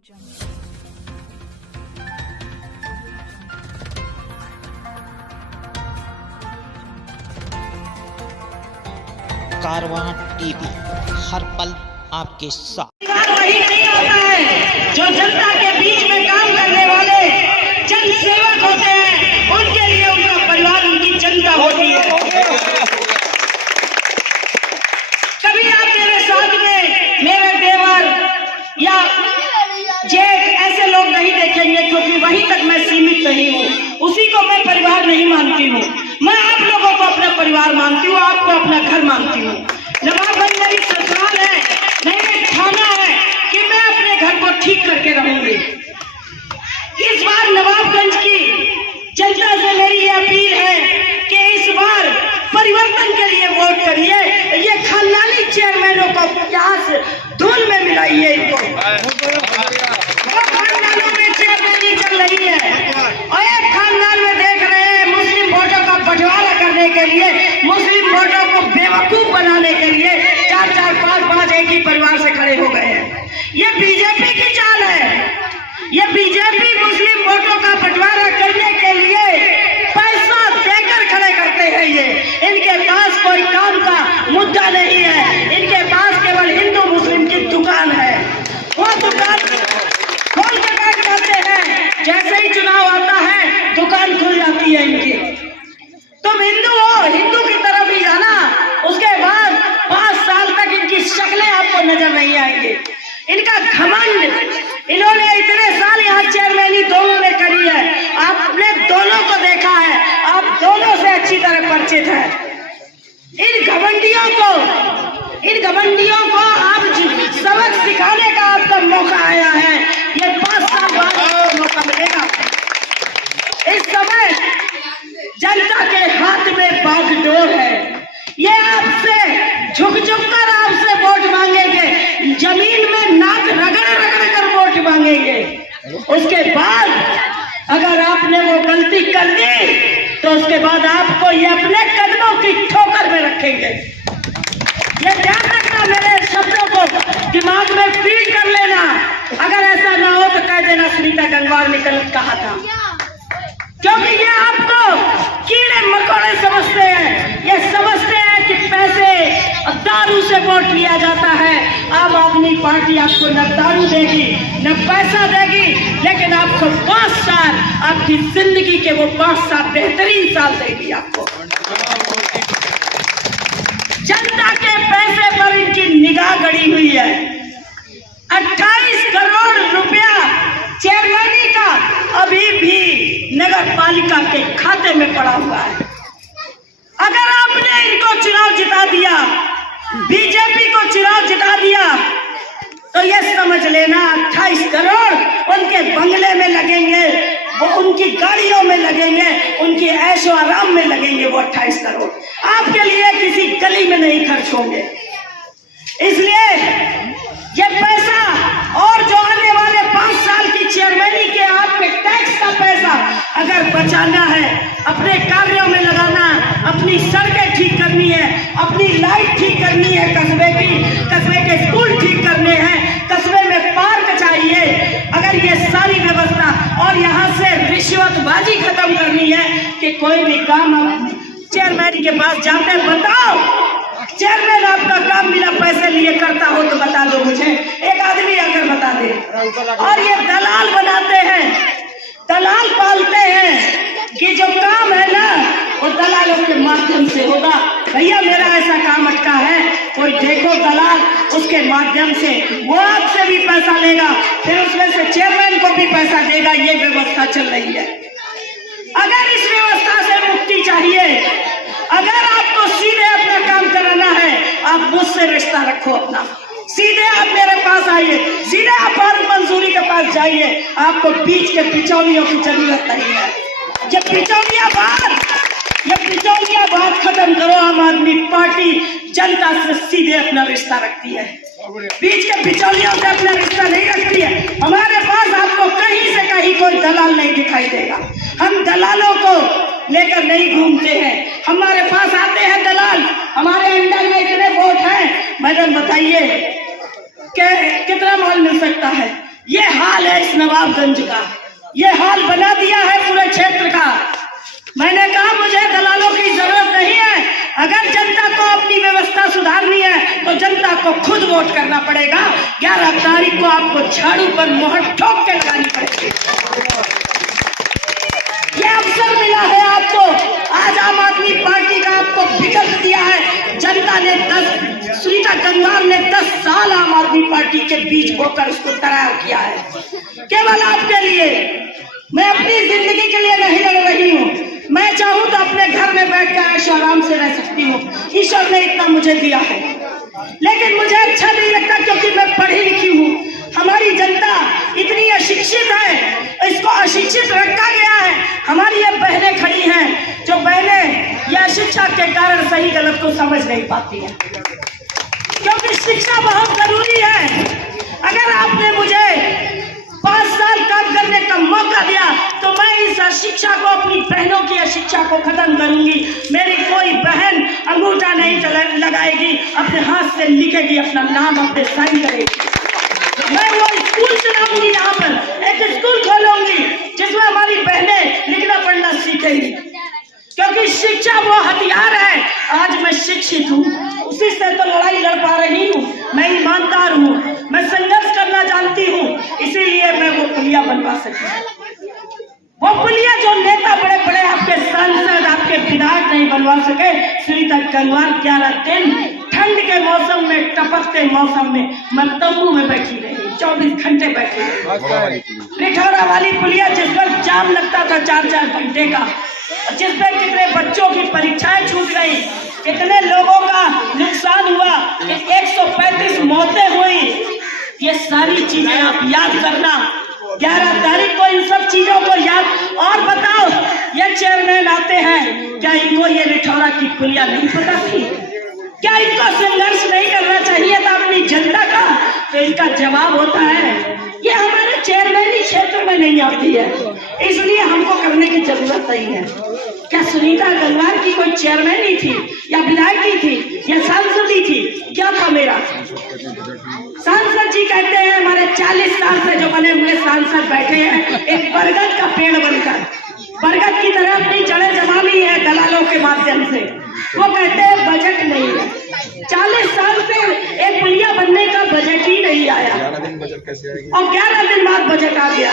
कारवां TV, हर पल आपके साथ। वही नहीं होता है जो जनता के बीच में काम करने वाले जन सेवक होते हैं, उनके लिए उनका परिवार उनकी जनता होती है। कभी आप मेरे साथ में मेरे देवर या जेठ ऐसे लोग नहीं देखेंगे, क्योंकि वहीं तक मैं सीमित नहीं हूँ, उसी को मैं परिवार नहीं मानती हूँ। मैं आप लोगों को अपना परिवार मानती हूँ, आपको अपना घर मानती हूँ। नवाबगंज मेरी ससुराल है, मेरे ठाना है कि मैं अपने घर को ठीक करके रहूंगी। इस बार नवाबगंज की जनता से मेरी ये अपील है कि इस बार परिवर्तन के लिए वोट करिए। ये खानदानी चेयरमैनों को यहाँ से धूल में मिलाइए, इनको खानदानों में चेयरमैनी चल रही है और एक खानदान में देख रहे हैं मुस्लिम वोटों का बंटवारा करने के लिए, मुस्लिम वोटों को बेवकूफ बनाने के लिए 4-4, 5-5 एक ही परिवार से खड़े हो गए हैं। ये बीजेपी की चाल है। ये बीजेपी मुस्लिम वोटों का बंटवारा करने के लिए पैसा देकर खड़े करते हैं। ये इनके पास कोई काम का मुद्दा नहीं है, इनके पास केवल हिंदू मुस्लिम की दुकान है। वो दुकान खोल के बैठ जाते हैं, जैसे ही चुनाव आता है दुकान खुल जाती है इनकी। तुम हिंदू हो, हिंदू की तरफ ही जाना, उसके बाद 5 साल तक इनकी शक्लें आपको नजर नहीं आएंगी। इनका घमंड, इन्होंने इतने साल यहाँ चेयरमैनी दोनों ने करी है, आपने दोनों को देखा है, आप दोनों से अच्छी तरह परिचित है। इन घमंडियों को आप सबक सिखाने का आपका मौका आया है। ये 5 साल बाद आपको मौका मिलेगा। इस समय जनता के हाथ में बागडोर है। ये आपसे झुक कर आपसे वोट मांगेंगे, जमीन में नाक रगड़ कर वोट मांगेंगे। उसके बाद अगर आपने वो गलती कर दी तो उसके बाद आपको ये अपने कदमों की ठोकर में रखेंगे। ये ध्यान रखना, मेरे शब्दों को दिमाग में फीड कर लेना। अगर ऐसा ना हो तो कह देना सुनीता गंगवार ने गलत कहा था, क्योंकि ये आपको कीड़े मकोड़े समझते हैं। ये समझते हैं कि पैसे दारू से वोट लिया जाता है। आम आदमी पार्टी आपको न दारू देगी न पैसा देगी, लेकिन आपको 5 साल, आपकी जिंदगी के वो 5 साल बेहतरीन साल देगी आपको। जनता के पैसे पर इनकी निगाह गड़ी हुई है। 28 करोड़ रुपया चेयरमैनी का अभी भी नगर पालिका के खाते में पड़ा हुआ है। अगर आपने इनको चुनाव जिता दिया, बीजेपी को चुनाव जिता दिया, तो ये समझ लेना 28 करोड़ उनके बंगले में लगेंगे, वो उनकी गाड़ियों में लगेंगे, उनकी ऐशो आराम में लगेंगे। वो 28 करोड़ आपके लिए किसी गली में नहीं खर्च होंगे। इसलिए ये पैसा और जो आने वाले 5 साल की चेयरमैनी के आपके टैक्स का पैसा अगर बचाना है, अपने कार्यों में लगाना, अपनी सड़कें ठीक करनी है, अपनी लाइट ठीक करनी है, कस्बे के स्कूल ठीक करने हैं, कस्बे में पार्क चाहिए, अगर ये सारी व्यवस्था और यहाँ से रिश्वतबाजी खत्म करनी है कि कोई भी काम आप चेयरमैन के पास जाते हैं, बताओ चेयरमैन आपका काम बिना पैसे लिए करता हो तो बता दो मुझे, एक आदमी आकर बता दे। और ये दलाल बनाते हैं, दलाल पालते हैं कि जो काम है ना वो दलालों के माध्यम से होगा। भैया मेरा ऐसा काम अटका है, कोई देखो दलाल, उसके माध्यम से वो आपसे भी पैसा लेगा, फिर उसमें से चेयरमैन को भी पैसा देगा। ये व्यवस्था चल रही है। अगर इस व्यवस्था से मुक्ति चाहिए, अगर आपको सीधे अपना काम कराना है, आप मुझसे रिश्ता रखो अपना, सीधे आप मेरे पास आइए, सीधे आप फारूक मंसूरी के पास जाइए। आपको बीच के बिचौलियों की जरूरत नहीं है। ये बिचौलिया बात खत्म करो। आम आदमी पार्टी जनता से सीधे अपना रिश्ता रखती है, बीच के बिचौलियों से अपना रिश्ता नहीं रखती है। हमारे पास आपको कहीं से कहीं कोई दलाल नहीं दिखाई देगा। हम दलालों को लेकर नहीं घूमते हैं। हमारे पास आते हैं दलाल, हमारे अंडर में इतने वोट हैं, मैडम बताइए कि कितना माल मिल सकता है। ये हाल हाल है इस नवाबगंज का, ये हाल बना दिया है पूरे क्षेत्र का। मैंने कहा मुझे दलालों की जरूरत नहीं है, अगर जनता को अपनी व्यवस्था सुधारनी है तो जनता को खुद वोट करना पड़ेगा। 11 तारीख को आपको झाड़ू पर मोहर ठोक के लगानी पड़ेगी। ये अवसर मिला है आपको, आज आम आदमी पार्टी का आपको विकल्प दिया है जनता ने। सुनीता गंगवार ने 10 साल आम आदमी पार्टी के बीच होकर उसको तैयार किया है, केवल आपके लिए। मैं अपनी जिंदगी के लिए नहीं लड़ रही हूँ, मैं चाहूँ तो अपने घर में बैठ कर ऐशो आराम से रह सकती हूँ, ईश्वर ने इतना मुझे दिया है। लेकिन मुझे अच्छा नहीं लगता क्योंकि मैं पढ़ी लिखी हूँ। हमारी जनता इतनी अशिक्षित है, इसको अशिक्षित रखा गया है। हमारी ये बहनें खड़ी हैं जो बहनें यह शिक्षा के कारण सही गलत को समझ नहीं पाती हैं, क्योंकि शिक्षा बहुत जरूरी है। अगर आपने मुझे 5 साल काम करने का मौका दिया तो मैं इस अशिक्षा को, अपनी बहनों की अशिक्षा को खत्म करूंगी। मेरी कोई बहन अंगूठा नहीं लगाएगी, अपने हाथ से लिखेगी, अपना नाम अपने साइन करेगी। मैं वो स्कूल चलाऊंगी, यहाँ पर एक स्कूल खोलूंगी जिसमें हमारी बहनें लिखना पढ़ना सीखेंगी, क्योंकि शिक्षा वो हथियार है। आज मैं शिक्षित हूँ, उसी से तो लड़ाई लड़ पा रही हूँ। मैं ईमानदार हूँ, मैं संघर्ष करना जानती हूँ, इसीलिए मैं वो पुलिया बनवा सकी। वो पुलिया जो नेता बड़े बड़े आपके सांसद, आपके विधायक नहीं बनवा सके। सुनीता गंगवार 11 दिन ठंड के मौसम में, टपकते मौसम में मैं तंबू में बैठी रही, 24 घंटे बैठी रही। रिठौरा वाली पुलिया जिस पर जाम लगता था 4-4 घंटे का, जिसमें कितने बच्चों की परीक्षाएं छूट गई, कितने लोगों का नुकसान हुआ, 135 मौतें हुई। ये सारी चीजें आप याद करना। 11 तारीख को इन सब चीजों को याद। और बताओ, ये चेयरमैन आते हैं, क्या इनको ये रिठौरा की पुलिया नहीं पता थी? क्या इनको संघर्ष नहीं करना चाहिए था अपनी जनता का? तो इसका जवाब होता है ये हमारे चेयरमैन ही क्षेत्र में नहीं आती है, इसलिए हमको करने की जरूरत नहीं है। क्या सुनीता गंगवार की कोई चेयरमैन ही थी, या विधायक ही थी, या सांसद ही थी? क्या था मेरा? सांसद जी कहते हैं हमारे 40 साल से जो बने हुए सांसद बैठे हैं एक बरगद का पेड़ बनकर, बरगद की तरह अपनी जड़ें जमा ली है दलालों के माध्यम से। वो कहते हैं बजट नहीं है। 40 साल से एक पुलिया बनने का बजट ही नहीं आया, और 11 दिन बाद बजट आ गया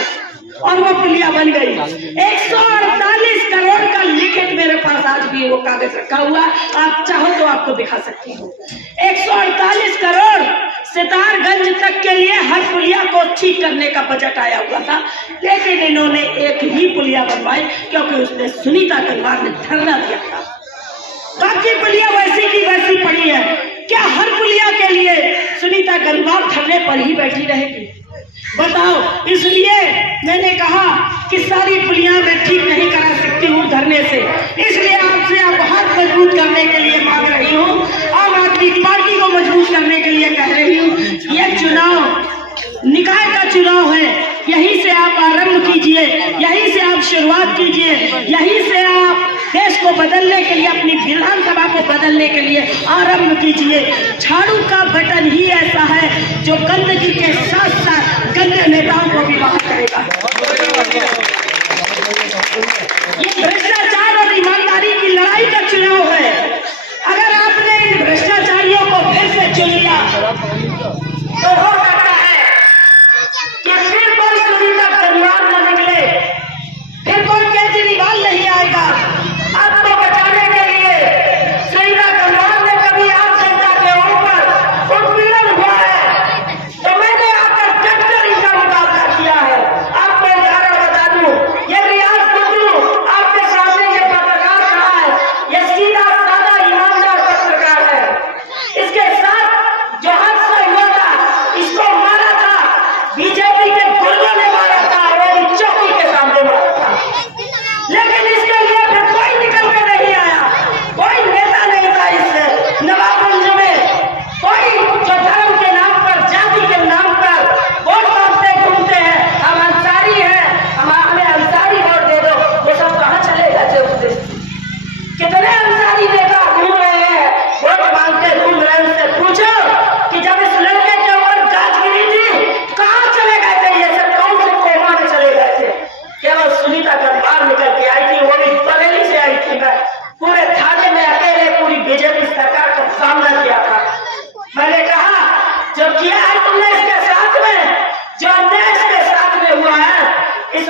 और वो पुलिया बन गई। 148 करोड़ का लिखित मेरे पास आज भी वो कागज रखा हुआ, आप चाहो तो आपको दिखा सकती हूँ। 148 करोड़ सितारगंज तक के लिए हर पुलिया को ठीक करने का बजट आया हुआ था, लेकिन इन्होंने एक ही पुलिया बनवाई क्योंकि उसने सुनीता गंगवार ने धरना दिया था। बाकी पुलिया वैसी की वैसी पड़ी है। क्या हर पुलिया के लिए सुनीता गंगवार धरने पर ही बैठी रहेगी? बताओ। इसलिए मैंने कहा कि सारी पुलिया मैं ठीक नहीं करा सकती हूँ धरने से, इसलिए आपसे आप हाथ मजबूत करने के लिए मांग रही हूँ, आम आदमी पार्टी को मजबूत करने के लिए कह रही हूँ। यह चुनाव निकाय का चुनाव है, यहीं से आप आरंभ कीजिए, यहीं से आप शुरुआत कीजिए, यहीं से आप देश को बदलने के लिए, अपनी विधानसभा को बदलने के लिए आरंभ कीजिए। झाड़ू का बटन ही ऐसा है जो गंदगी के साथ साथ गंदे नेताओं को भी बाहर करेगा। ये भ्रष्टाचार और ईमानदारी की लड़ाई का चुनाव है। अगर आपने इन भ्रष्टाचारियों को फिर से चुन लिया तो हो सकता है कि फिर कोई सुनीता गंगवार न निकले, फिर कोई केजरीवाल नहीं आएगा। आपको बचाने के लिए सुनीता गंगवार ने कभी आप जनता के ऊपर उत्पीड़न हुआ है तो मैंने आकर डटकर इनका मुकाबला किया है। आपको एक कारण बता दूं, ये रियाज बदलू आपके सामने ये पत्रकार खड़ा है, ये सीधा साधा ईमानदार पत्रकार है। इसके साथ जो हादसा हुआ था इसको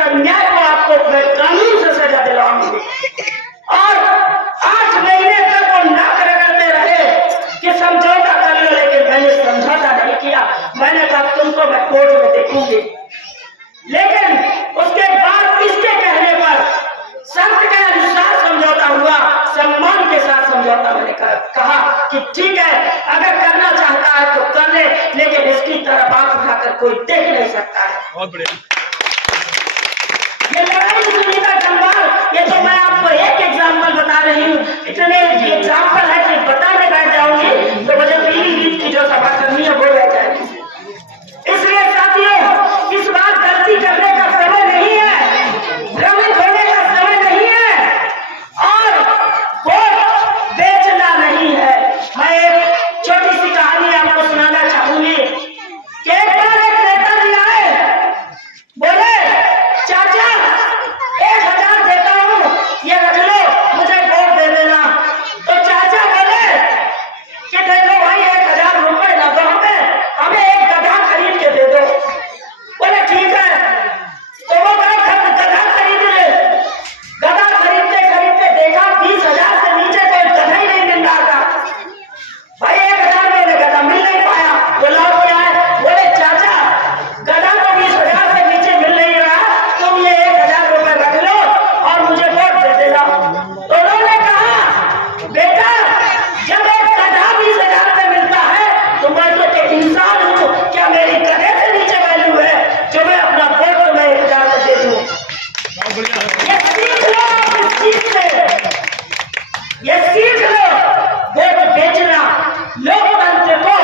अन्याय को आपको मैं कानून से सजा दिलाऊंगी। और 8 महीने तक वो नाक रगड़ते रहे कि समझौता कर लो, लेकिन मैंने समझौता नहीं किया। मैंने कहा तुमको मैं कोर्ट में देखूंगी। लेकिन उसके बाद इसके कहने पर शर्त के अनुसार समझौता हुआ, सम्मान के साथ समझौता। मैंने कहा कि ठीक है, अगर करना चाहता है तो कर ले, लेकिन इसकी तरफ आंख उठाकर कोई देख नहीं सकता है। बहुत बढ़िया। ये लड़ाई सुनीता जम्वाल, ये तो मैं आपको एक एग्जाम्पल बता रही हूँ। इतने एग्जाम्पल है कि बताने बैठ जाऊंगी तो मुझे पीलीभीत की जो सभा करनी है वो रह जाएगी। इसलिए साथियों, इस बार गलती करने का समय नहीं है, भ्रमित होने का समय नहीं है, और वोट बेचना नहीं है। मैं एक छोटी सी कहानी आपको सुनाना चाहूंगी कि एक बार एक नेता जी आए, बोले चाचा 1000 देता हूँ, ये रख लो, मुझे वोट दे देना। तो चाचा बोले कि देखो भाई 1000 रुपए ना दो, हमें एक गधा खरीद के दे दो। बोले ठीक है। तो वो गधा खरीद ले। गधा खरीदते खरीदते देखा 20,000 से नीचे कोई गधा ही नहीं मिल रहा था। भाई 1000 में गधा मिल नहीं पाया। बोला क्या है? बोले चाचा गधा तो 20,000 से नीचे मिल नहीं रहा, तुम ये 1000 रुपए रख लो और मुझे वोट दे देना। तो उन्होंने कहा बेटा, जब एक गधा 20,000 में मिलता है तो मैं तो एक इंसान हूँ, क्या मेरी गधे से नीचे वैल्यू है जो मैं अपना वोट तो मैं 1000 में दे दूँ? ये सीख लो आप इस चीज से, ये सीख लो। वोट बेचना लोकतंत्र को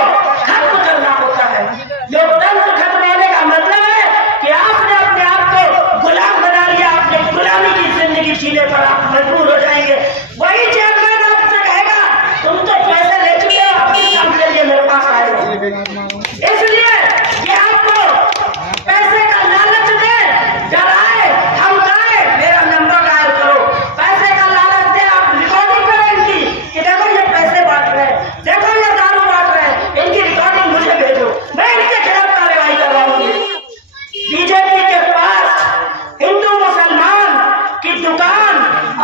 खत्म करना होता है। लोकतंत्र खत्म होने का मतलब है कि आपने अपने आप को गुलाम बना लिया, आपने गुलामी की जिंदगी जीने पर आप मजबूर हो जाएंगे। वही चेयरमैन आपसे कहेगा तुम तो पैसे ले चुके हो, अपने काम के लिए मेरे पास आए हो। इसलिए ये आपको पैसे का लालच दे, डराए, धमकाए, मेरा नंबर डायल करो। पैसे का लालच दे, आप रिकॉर्डिंग करें इनकी कि देखो ये पैसे बांट रहे हैं, देखो ये दारू बांट रहे हैं, इनकी रिकॉर्डिंग मुझे भेजो, मैं इनके खिलाफ कार्रवाई करवाऊंगी। बीजेपी के पास हिंदू मुसलमान की दुकान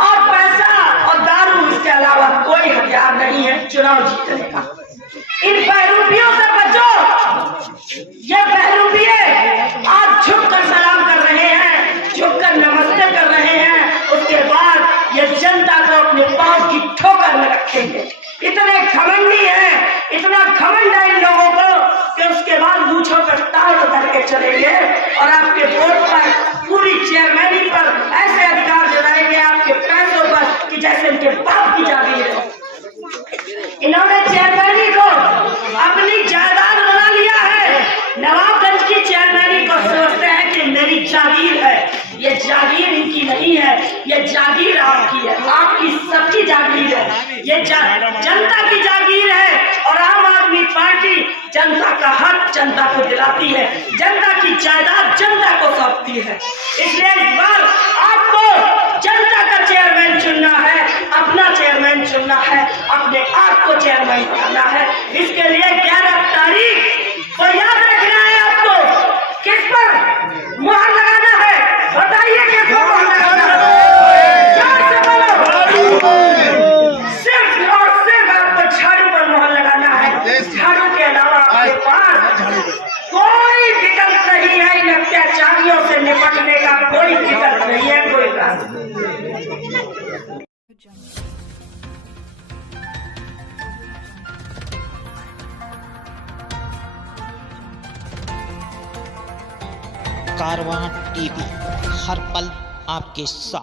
और पैसा और दारू, इसके अलावा कोई हथियार नहीं है चुनाव जीतने का। इन बहरूपियों से बचो। ये बहरूपिये आज झुककर सलाम कर रहे हैं, झुककर नमस्ते कर रहे हैं, उसके बाद ये जनता को अपने पांव की ठोकर में रखेंगे। इतने घमंडी हैं, इतना घमंड है इन लोगों को कि उसके बाद मूंछों पर ताव धर के चलेंगे और आपके वोट पर, पूरी चेयरमैनी पर ऐसे अधिकार जताएंगे, आपके पैसों पर, कि जैसे इनके बाप की जागीर है। इन्होंने चेयरमैनी को अपनी जायदाद बना लिया है। नवाबगंज की चेयरमैनी को सोचते हैं कि मेरी जागीर है। ये जागीर इनकी नहीं है, ये जागीर आपकी है, आपकी सबकी जागीर है। ये जनता की जागीर है और आम आदमी पार्टी जनता का हक जनता को दिलाती है, जनता की जायदाद जनता को सौंपती है। इसलिए इस बार आपको जनता का चेयरमैन चुनना है, अपना चेयरमैन चुनना है, अपने आप को चेयरमैन बनाना है। इसके लिए 11 तारीख को याद रखना है आपको। किस पर मुहर लगाना है बताइए, किस पर मुहर लगाना है? जोर से बोलो। सिर्फ और सिर्फ आपको झाड़ू पर मुहर लगाना है। झाड़ू के अलावा आपके पास कोई विकल्प नहीं है। इन अत्याचारियों से निपटने का कोई विकल्प नहीं है, कोई रास्ता। कारवां टीवी, हर पल आपके साथ।